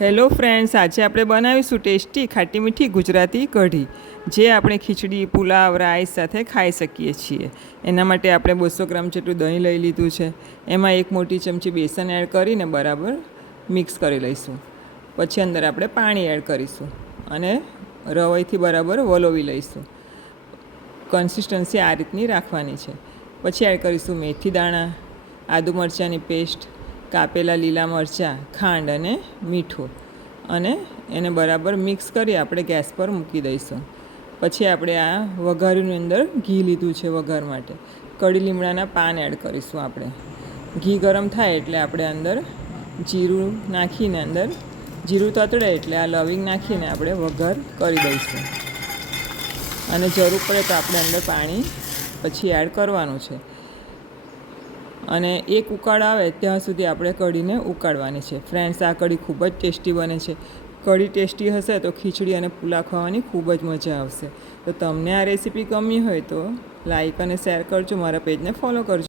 Hello friends, આજે આપણે બનાવીશું ટેસ્ટી ખાટી મીઠી ગુજરાતી કઢી, જે આપણે ખીચડી, પુલાવ, રાઈસ સાથે ખાઈ શકીએ છીએ। એના માટે આપણે 200 ગ્રામ જેટલું દહીં લઈ લીધું છે। એમાં 1 મોટી ચમચી બેસન એડ કરીને બરાબર મિક્સ કરી લઈશું। પછી અંદર આપણે પાણી એડ કરીશું અને રવાઈથી બરાબર વલોવી લઈશું। કન્સિસ્ટન્સી આ રીતની રાખવાની છે। પછી એડ કરીશું મેથી દાણા, આદુ મરચાંની પેસ્ટ, કાપેલા લીલા મરચાં, ખાંડ અને મીઠું, અને એને બરાબર મિક્સ કરી આપણે ગેસ પર મૂકી દઈશું। પછી આપણે આ વઘારીની અંદર ઘી લીધું છે વઘાર માટે। કડી લીમડાના પાન એડ કરીશું આપણે। ઘી ગરમ થાય એટલે આપણે અંદર જીરું નાખીને અંદર જીરું તતડે એટલે આ લવિંગ નાખીને આપણે વઘાર કરી દઈશું, અને જરૂર પડે તો આપણે અંદર પાણી પછી એડ કરવાનું છે। અને એક ઉકાળ આવે ત્યાં સુધી આપણે કઢીને ઉકાળવાની છે। ફ્રેન્ડ્સ, આ કઢી ખૂબ જ ટેસ્ટી બને છે। કઢી ટેસ્ટી હશે તો ખીચડી અને પુલાવ ખાવાની ખૂબ જ મજા આવશે। તો તમને આ રેસીપી ગમી હોય તો લાઈક અને શેર કરજો, મારા પેજને ફોલો કરજો।